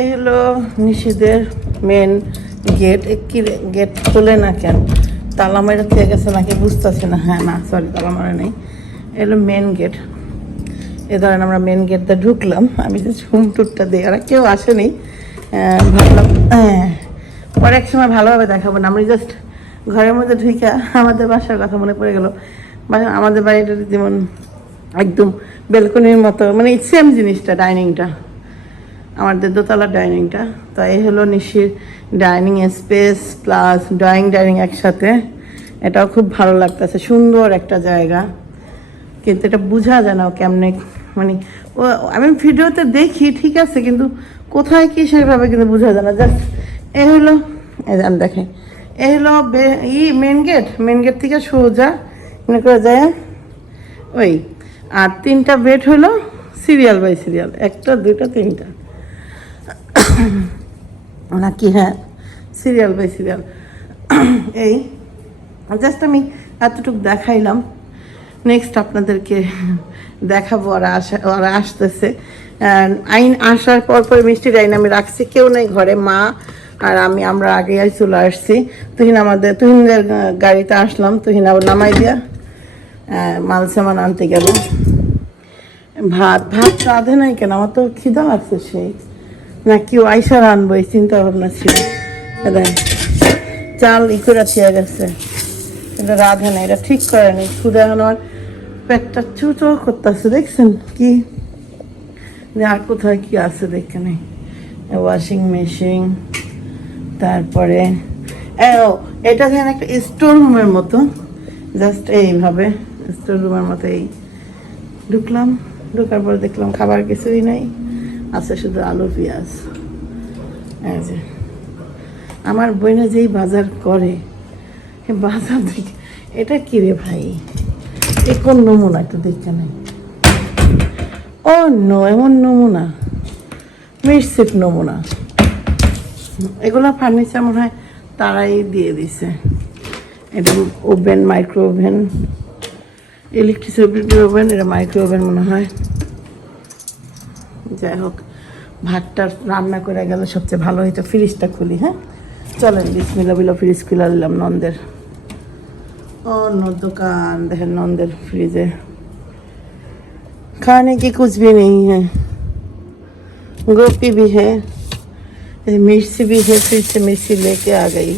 এই হলো নিষিদের মেন গেট কি গেট খোলে না কেন? তালা মারা থেকে গেছে নাকি বুঝতেছি না। হ্যাঁ না সরি তালা মারা নেই। এই হলো মেন গেট এ ধরেন আমরা মেন গেটটা ঢুকলাম। আমি জাস্ট হোম ট্যুরটা দিই আর কেউ আসেনি। ভাবলাম হ্যাঁ, পরে এক সময় ভালোভাবে দেখাবো না। আমি জাস্ট ঘরের মধ্যে ঢুকে আমাদের বাসার কথা মনে পড়ে গেল। আমাদের বাড়িটা যেমন একদম বেলকনির মতো মানে সেম জিনিসটা ডাইনিংটা আমাদের দোতলা ডাইনিংটা। তো এই হলো নিশির dining space plus drawing dining একসাথে। এটাও খুব ভালো লাগতেছে, সুন্দর একটা জায়গা। কিন্তু এটা বোঝা যায় না কেমনে মানে ও, আমি ভিডিওতে দেখি, ঠিক আছে, কিন্তু কোথায় কি সেভাবে কিন্তু বোঝা যায় না। জাস্ট এ হলো এই যান দেখে, এ হলো ই মেন গেট মেন গেট থেকে সোজা, মনে করে যায়, ওই, আর তিনটা বেড হলো সিরিয়াল বাই সিরিয়াল একটা, দুইটা, তিনটা। নাকি হ্যাঁ সিরিয়াল বাই সিরিয়াল এই জাস্ট আমি এতটুকু দেখাইলাম। নেক্সট আপনাদেরকে দেখাবো ওরা আসা ওরা আসতেছে। আইন আসার পর পর মিষ্টির আইন আমি রাখছি, কেউ নেই ঘরে, মা আর আমি, আমরা আগে চলে আসছি। তুহিন আমাদের তুহিনদের গাড়িতে আসলাম, তুহিন আবার নামাই দিয়া মাল সামান আনতে গেল। ভাত ভাত রাঁধে নাই কেন? আমার তো খিদা লাগছে সেই। না কেউ আইসা রানবো, এই চিন্তা ভাবনা ছিল চাল ই করে থিয়া গেছে। এটা রাধে না, এটা ঠিক করে নি ক্ষুদা এখন আমার পেটটা চুচো করতেছে, দেখছেন কি? আর কোথায় কি আছে দেখে নেই। ওয়াশিং মেশিন তারপরে এটা যেন একটা স্টোর রুমের মতো। জাস্ট এইভাবে স্টোর রুমের মতো এই ঢুকলাম। ঢোকার পর দেখলাম খাবার কিছুই নাই। আছে শুধু আলু, পেঁয়াজ। আমার বইনে যেই বাজার করে বাজার দেখে, এটা কি রে ভাই? এ কোন নমুনা একটু দেখতে ও নো, এমন নমুনা। মিরসিপ নমুনা। এগুলো ফার্নিচার মনে হয় তারাই দিয়ে দিছে। এটা oven micro oven electricity oven এটা মাইক্রো ওভেন মনে হয়। যাই হোক ভাতটা রান্না করে গেলে সবচেয়ে ভালো হইতো ফ্রিজটা খুলি হ্যাঁ চলেন বিসমিল্লা বিলো ফ্রিজ খুলে দিলাম নন্দের ও নো দোকান দেখেন নন্দের फ्रिजे खाने की कुछ भी नहीं है गोपी भी है ये मिर्ची भी है फिर से मिर्ची लेके आ गई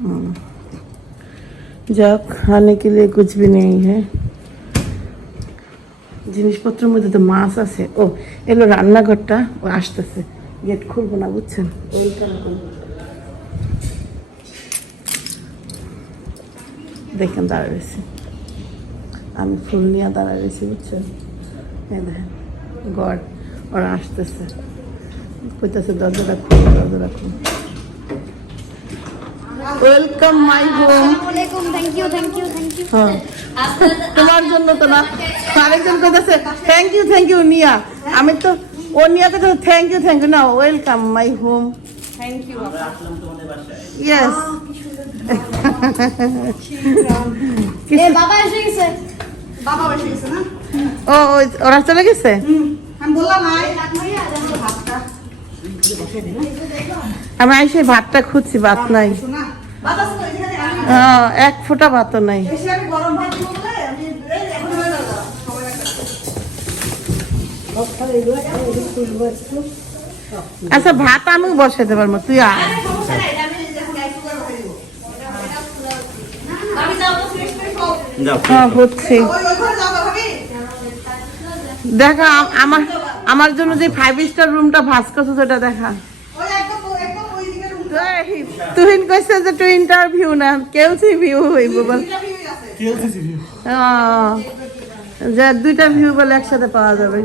हम्म। जा खाने के लिए कुछ भी नहीं है জিনিসপত্রের মধ্যে তো মাছ আছে। ও, এলো রান্নাঘরটা, ও আসতেছে। গেট খুলবো না, বুঝছেন? দেখেন দাঁড়া আমি ফুল নিয়ে দাঁড়া বুঝছেন? দেখেন গড ওরা আসতেছে। কইতেছে, দরজাটা খুল দরজাটা খুল welcome my home thank you thank you thank you হ্যাঁ। তোমার জন্য তো না। আরেকজন কইতেছে থ্যাংক ইউ থ্যাংক ইউ নিয়া আমি তো ও নিয়া তো থ্যাংক ইউ থ্যাংক ইউ না welcome my home thank you yes এ বাবা এসে গেছে। বাবা এসে গেছে না? ও ওরা চলে গেছে? আমি বললাম আয় আমি আইসে ভাতটা খুঁজছি ভাত নাই। আমি হ্যাঁ, এক ফোঁটা ভাতও নাই। আমি ভাত আমি আচ্ছা ভাত আমিও বসাতে পারব। তুই আয়। আমি আমি হ্যাঁ হচ্ছে। দেখা আমার আমার জন্য যে ফাইভ স্টার রুমটা ভাস করছ সেটা দেখা ওই একদম একদম ওই দিকে রুম তুহিন কইছে যে তুই ইন্টারভিউ না কেউ ভিউ হইব বল। দুইটা ভিউ আছে যে দুইটা ভিউ বলে একসাথে পাওয়া যাবে।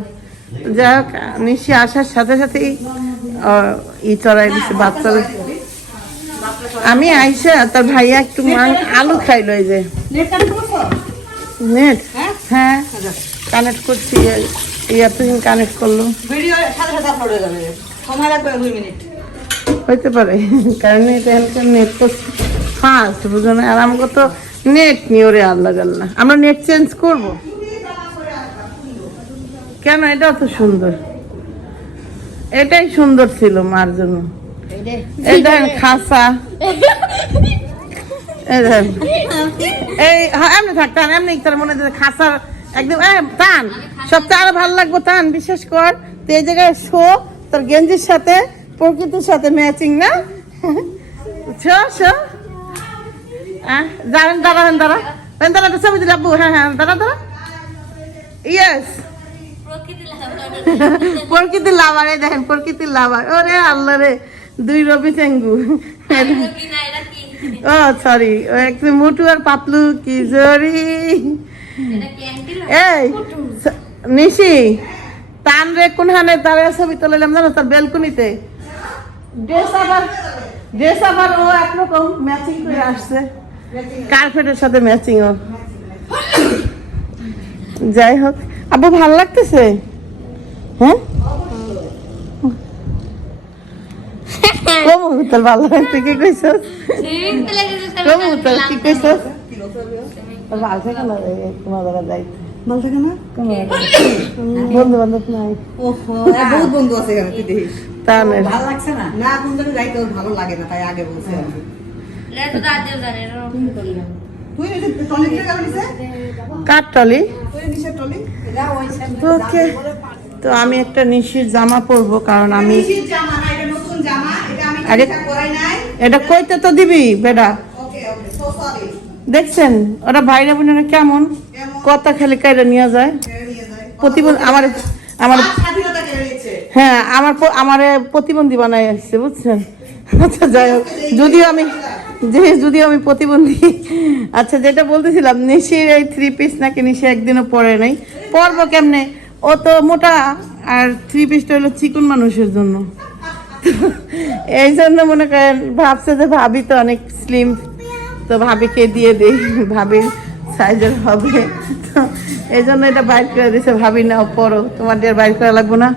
যাই হোক নিশি আসার সাথে সাথেই ই চড়াই দিছে চড়াই। আমি আইসা তার ভাইয়া একটু মাং- আলু খাইলো এই যে। নেট কানেক্ট করছ? নেট হ্যাঁ? হ্যাঁ। কানেক্ট করছি ইয়া তুহিন কানেক্ট করল। ভিডিও সাথে সাথে আপলোড হয়ে যাবে। সময় লাগবে দুই মিনিট হইতে পারে। কারণ এটা এখানকার নেট তো ফাস্ট বুঝো আর আমাকে তো নেট নিয়ে ওরে আল্লাহ আল্লাহ আমরা নেট চেঞ্জ করব? কেন? এটা তো সুন্দর। এটাই সুন্দর ছিল মার জন্য। সবচেয়ে আরও ভালো লাগবো, টান বিশেষ কর। তো এই জায়গায় শো, তোর গেঞ্জির সাথে প্রকৃতির সাথে ম্যাচিং না? শো আহ, দাঁড়ান দাঁড়ান দাঁড়া দাঁড়ান দাঁড়া ছবি দিলে আব্বু। হ্যাঁ হ্যাঁ দাঁড়া দাঁড়া ইয়েস প্রকৃতির লাভার এই দেখেন প্রকৃতির লাভার ওরে আল্লাহ রে দুই রবি চেঙ্গু ও সরি ও একটু মুটু আর পাতলু কি জরি। এই নিশি টান রে কোন হানে তারে ছবি তুলাইলাম জানো তার বেলকুনিতে ড্রেস আবার ড্রেস আবার ও একরকম ম্যাচিং করে আসছে। কার্পেটের সাথে ম্যাচিং ও। যাই হোক। আব্বু ভালো লাগতেছে? হ্যাঁ? ভালো কি তোর কি যাইতে। ভালো থাকে না বন্ধু বান্ধব নাই। ওহো বহুত বন্ধু আছে এখানে তুই দেখিস। তা নয় ভালো লাগছে না? না কোন জায়গায় যাইতে ভালো লাগে না তাই আগে বলছে তুই এই যে টলি দিয়ে গেল নিছে কার টলি তুই নিছে টলি ওকে তো আমি একটা নিশির জামা পরবো কারণ আমি নিশির জামা না এটা নতুন জামা এটা আমি আরে- ঠিকঠাক করাই নাই। এটা কইতে তো দিবি বেটা। ওকে ওকে সো সরি দেখছেন? ওরা ভাইরা বোনেরা কেমন? কথা খেলে কাইরা নিয়ে যায়। কেড়ে নিয়ে যায় প্রতিবন্ধী আমার আমার হ্যাঁ আমার আমারে প্রতিবন্ধী বানাই আসছে বুঝছেন? আচ্ছা যাই হোক। যদিও আমি যে যদিও আমি প্রতিবন্ধী। আচ্ছা যেটা বলতেছিলাম নিশির এই থ্রি পিস নাকি নিশি একদিনও পরে নাই। পরবো কেমনে? ও তো মোটা আর থ্রি পিসটা হলো চিকন মানুষের জন্য। এই জন্য মনে করেন ভাবছে যে ভাবি তো অনেক স্লিম তো ভাবিকে দিয়ে দিই, ভাবির সাইজের হবে। তো এই জন্য এটা বাইর করে দিছে, ভাবি না পরো। তোমার দিয়ে বাইর করা লাগবো না।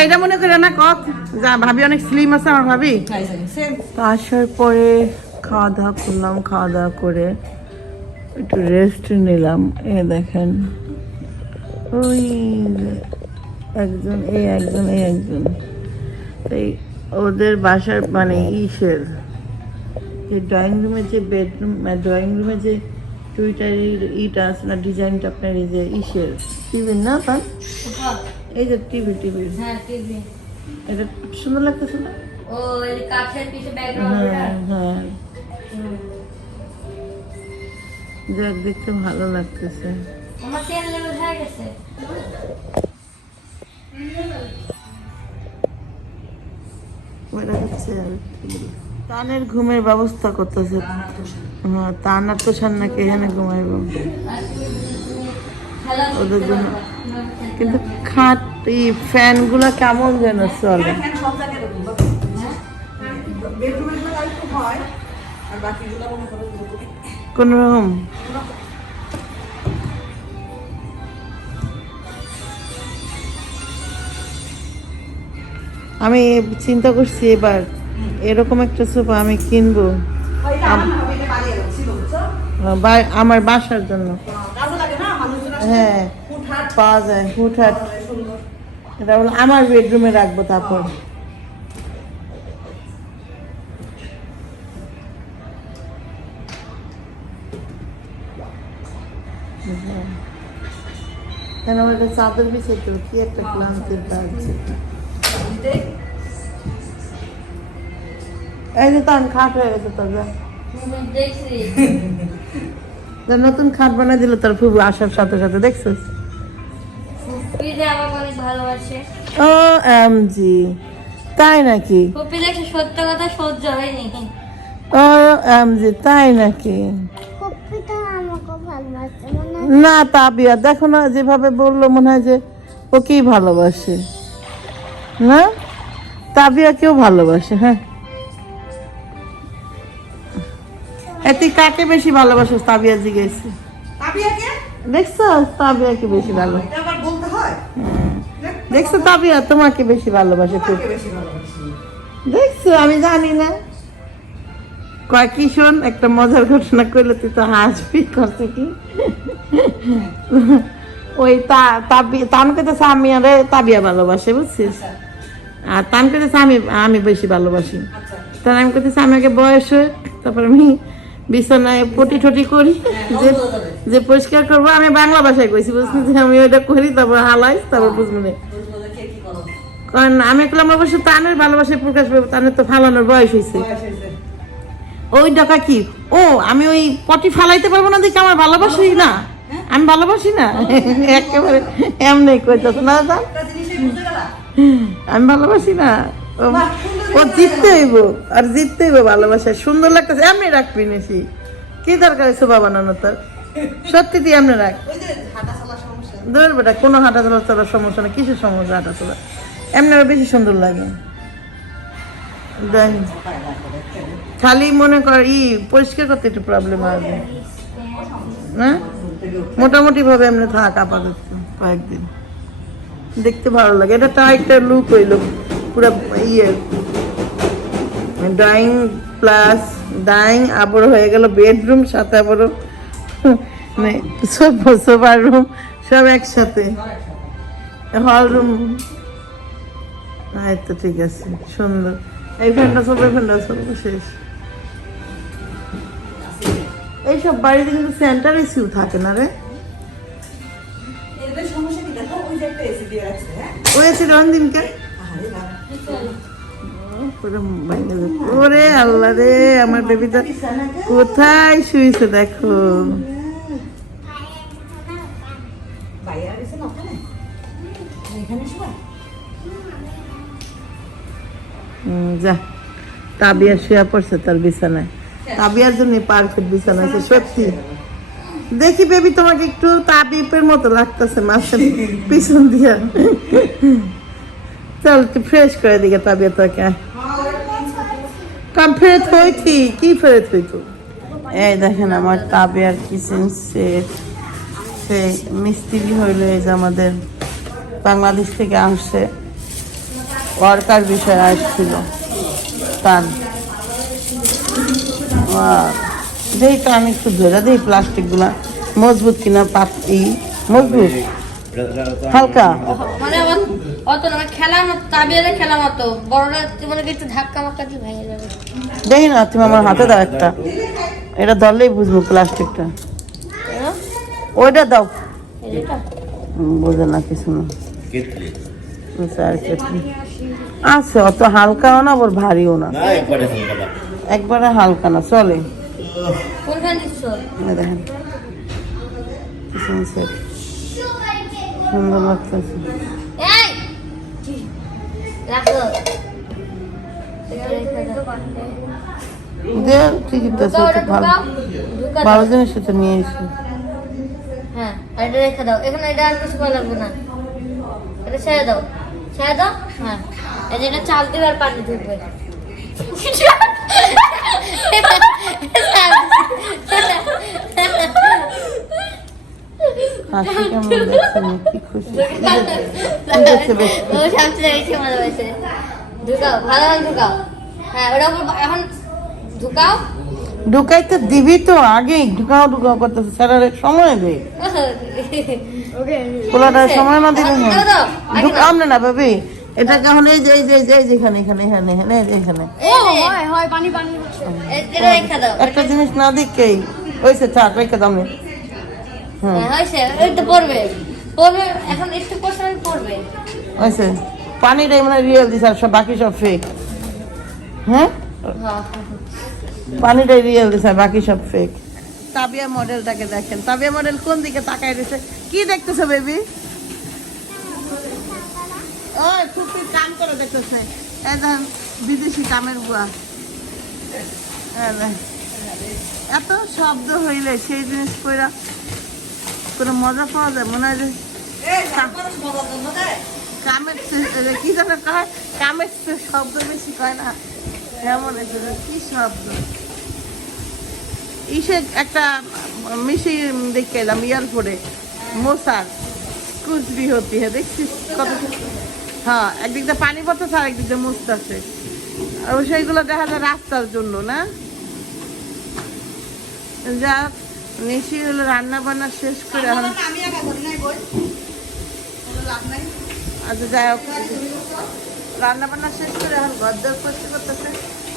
এইটা মনে করে না, কত? যা, ভাবি অনেক স্লিম আছে আমার ভাবি। তো আসার পরে খাওয়া দাওয়া করলাম খাওয়া দাওয়া করে একটু রেস্ট নিলাম। এ দেখেন, ওই একজন এই একজন এই একজন। এই ওদের বাসার মানে ইসের। এই ড্রয়িং রুমের যে বেডরুম ড্রয়িং রুমে যে টুইটারের ইটা আছে না ডিজাইনটা আপনার এই যে ইসের টিভি না পান? এই যে টিভি টিভি এটা সুন্দর লাগতেছে না? কাঠের পিছে ব্যাকগ্রাউন্ড হ্যাঁ হ্যাঁ। যাক দেখতে ভালো লাগতেছে। আমার তেল লেভেল গেছে। ওটা হচ্ছে আর। তানের ঘুমের ব্যবস্থা করতেছে। হ্যাঁ তান আর তোষার নাকি এখানে ঘুমাইব ওদের জন্য। কিন্তু খাট এই ফ্যানগুলো কেমন যেন চলে। কোন রকম? আমি চিন্তা করছি এবার এরকম একটা সোফা আমি কিনবো। আমার বাসার জন্য। কাজে হ্যাঁ পাওয়া যায় হুটহাট। এটা বলে আমার বেডরুমে রাখব তারপর। কেন ওটা চাদর বিছে তো কি একটা ক্লান্তির লাগছে এই যে তান খাট হয়ে গেছে তোর যা। নতুন খাট বানাই দিল তোর ফুবু আসার সাথে সাথে দেখছিস? O M G. তাই নাকি? সত্য কথা সহ্য হয়নি। ও এম জি তাই নাকি? কপিটা আমাকে ভালোবাসে না তাবিয়া দেখো না যেভাবে বলল মনে হয় যে ওকেই ভালোবাসে। না? তাবিয়া কেউ ভালোবাসে হ্যাঁ। এ তুই কাকে বেশি ভালোবাসিস? তাবিয়া জিজ্ঞেস। তাবিয়াকে? দেখছ? তাবিয়াকে বেশি ভালো। বলতে হয়? দেখছ তাবিয়া তোমাকে বেশি ভালোবাসে খুব। দেখছ আমি জানি না। কয় কি শোন একটা মজার ঘটনা করলে তুই তো হাসবি করছে কি? ওই তা তানকে তো আমি আরে তাবিয়া ভালোবাসে বুঝছিস? আর তান করতেছে আমি আমি বেশি ভালোবাসি। আচ্ছা। তার আমি করতেছি আমাকে বয়স তারপর আমি বিছানায় পটি ঠটি করি, যে যে পরিষ্কার করব, আমি বাংলা ভাষায় কইছি, বুঝলি? যে আমি ওইটা করি, তারপর হালাই, তারপর বুঝব না। কারণ আমি করলাম অবশ্য তানের ভালোবাসায় প্রকাশ পাবো, তানের তো ফালানোর বয়স হয়েছে ওই টাকা কি? ও, আমি ওই পটি ফালাইতে পারব না দেখে আমার ভালোবাসি না? আমি ভালোবাসি না? একেবারে এমনি কইতেছে, না আমি ভালোবাসি না? ও- ও জিততে হইব আর জিততে হইব ভালোবাসা সুন্দর লাগতেছে এমনি রাখবি নেছি কি দরকার হয়েছে বাবা নানো তোর? সত্যি তুই এমনি রাখ ধর বেটা কোনো হাঁটা চলা চলার সমস্যা না কিসের সমস্যা হাঁটা চলা? এমনি আরও বেশি সুন্দর লাগে। খালি মনে কর ই পরিষ্কার করতে একটু প্রবলেম আসবে না? মোটামুটি ভাবে এমনি থাক আপাতত কয়েকদিন। দেখতে ভালো লাগে। এটা একটা লুক হইল। পুরো ইয়ে ড্রয়িং প্লাস ডাইং আবার হয়ে গেল বেডরুম সাথে আবারও মানে সোফার রুম সব একসাথে। হল রুম তো ঠিক আছে সুন্দর। এই ফ্যানটা সব এই ফ্যানটা সব শেষ। এইসব বাড়িতে কিন্তু সেন্টার এসিও থাকে না রে। ওই এসি এসি দিনকে ওরে আল্লাহ রে আমার বেবিটা কোথায় শুয়েছে দেখো। যা। তাবিয়া শুয়ে পড়ছে তার বিছানায়। তাবিয়ার জন্য পারফেক্ট বিছানা আছে সত্যি। দেখি বেবি তোমাকে একটু তাবিপের মতো লাগতেছে মাসে পিছন দিয়া। চল একটু ফ্রেশ করে দিকে তাবিয়া তোকে। কাম ফেরত হইতি? কি ফেরত হইতো? এই দেখেন আমার তাবিয়ার কিচেন সেট সে মিস্ত্রি হইল এই যে আমাদের বাংলাদেশ থেকে আসছে। ওয়ার্কার বিষয়ে আসছিল। টান দেই টান একটু ধরে দেই প্লাস্টিকগুলা। মজবুত কিনা পাত? মজবুত? হালকা? মানে অত না মানে খেলার মতো তাবিয়ালে খেলার মতো। বড়রা মনে একটু ধাক্কা মাক্কা দিয়ে ভেঙে যাবে। দেখি না তুমি আমার হাতে দাও একটা। এটা ধরলেই বুঝব প্লাস্টিকটা? ওইটা দাও। হুম, বোঝে না কিছু না। আছে অত হালকাও না আবার ভারীও না। না একবারে হালকা না। একবারে হালকা না চলে। দেখেন। সুন্দর লাগতেছে। রাখো দে ঠিকই তো আছে ভালো। ভালো দাও। জিনিস তো নিয়ে এসে। হ্যাঁ এটা রেখে দাও। এখানে এটা আর কিছু করা লাগবে না। এটা ছেড়ে দাও। ছেড়ে দাও? হ্যাঁ। এই যে এটা চাল দিবে আর পানি ঢুকবে হাসি কেমন দেখছেন কি খুশি। কি দেখছে বেশ ও সবচেয়ে বেশি মজা পেয়েছে ঢুকাও ভালো ভালো ঢুকাও। হ্যাঁ ওটা উপর এখন ঢুকাও। ঢুকাইতে দিবি তো আগেই ঢুকাও ঢুকাও করতেছে। স্যারের সময় দে পোলাটার সময় না দিলে ঢুকাও না না বেবি এটা কেমন এই যে এই যে এই যে এখানে এখানে এখানে এখানে এই যে এখানে। হয় হয় পানি পানি এটা রেখে দাও একটা জিনিস না দিকেই। ওইসে থাক রেখে দাও আমি। পানিটাই মানে রিয়েল দিছে আর সব বাকি সব ফেক হ্যাঁ? হ্যাঁ। পানিটাই রিয়েল দিছে আর বাকি সব ফেক তাবিয়া মডেলটাকে দেখেন। তাবিয়া মডেল কোন দিকে তাকায় রয়েছে? কি দেখতেছো বেবি ওই খুব কাম করে দেখতেছে। এই দেখেন বিদেশি কামের বুয়া। এত শব্দ হইলে সেই জিনিস কইরা কোনো মজা পাওয়া যায়? মনে হয় যে এই মানুষ মজার জন্য দেয় কামের কি যেন কয়? কামের শব্দ বেশি কয় না? এমন কি শব্দ? ইসে একটা মিশি দেখে এলাম এয়ারপোর্টে মোসার। কুচবি হতি হ্যাঁ দেখছিস কত হ্যাঁ পানি পড়তেছে আর একদিক দিয়ে মুছতেছে সেইগুলো দেখা যায় রাস্তার জন্য না? যা নিশি হলো রান্না বান্না শেষ করে আচ্ছা যাই হোক। রান্না বান্না শেষ করে এখন ঘর করতে করতেছে।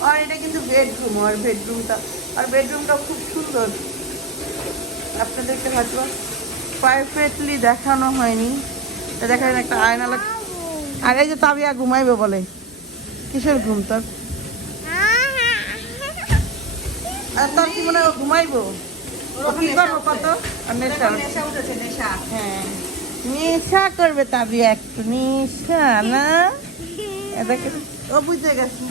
আর এটা কিন্তু বেডরুম আর বেডরুমটা আর বেডরুমটা খুব সুন্দর। আপনাদেরকে হয়তো পারফেক্টলি দেখানো হয়নি। দেখেন একটা আয়না লাগ আর এই যে তাবিয়া ঘুমাইবে বলে। কিসের ঘুম তোর? আর তোর কি মনে হয় ঘুমাইবো? নেশা হ্যাঁ। নেশা করবে তাবি একটু নেশা না? ও বুঝতে গেছি।